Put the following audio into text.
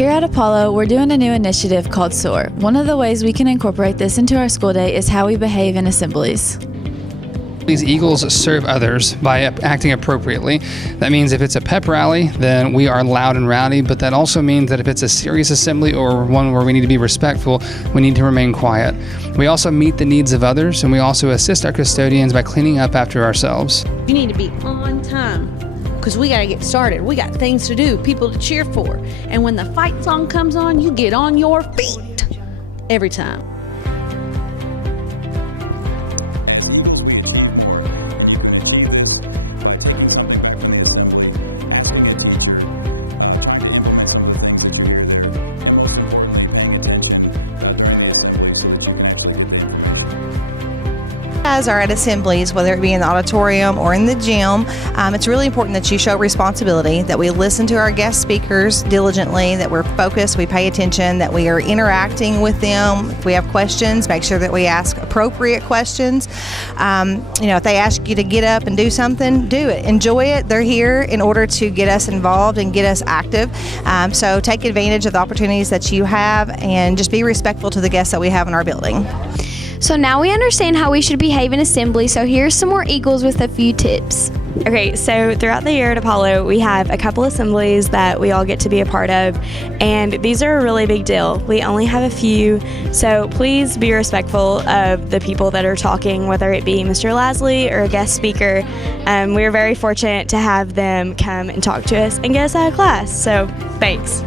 Here at Apollo, we're doing a new initiative called SOAR. One of the ways we can incorporate this into our school day is how we behave in assemblies. These Eagles serve others by acting appropriately. That means if it's a pep rally, then we are loud and rowdy, but that also means that if it's a serious assembly or one where we need to be respectful, we need to remain quiet. We also meet the needs of others, and we also assist our custodians by cleaning up after ourselves. You need to be on time because we got to get started. We got things to do, people to cheer for. And when the fight song comes on, you get on your feet every time. Are at assemblies, whether it be in the auditorium or in the gym, it's really important that you show responsibility, that we listen to our guest speakers diligently, that we're focused, we pay attention, that we are interacting with them. If we have questions, make sure that we ask appropriate questions. If they ask you to get up and do something, do it. Enjoy it. They're here in order to get us involved and get us active. So take advantage of the opportunities that you have and just be respectful to the guests that we have in our building. So now we understand how we should behave in assembly, so here's some more Eagles with a few tips. Okay, so throughout the year at Apollo, we have a couple assemblies that we all get to be a part of, and these are a really big deal. We only have a few, so please be respectful of the people that are talking, whether it be Mr. Lasley or a guest speaker. We're very fortunate to have them come and talk to us and get us out of class, so thanks.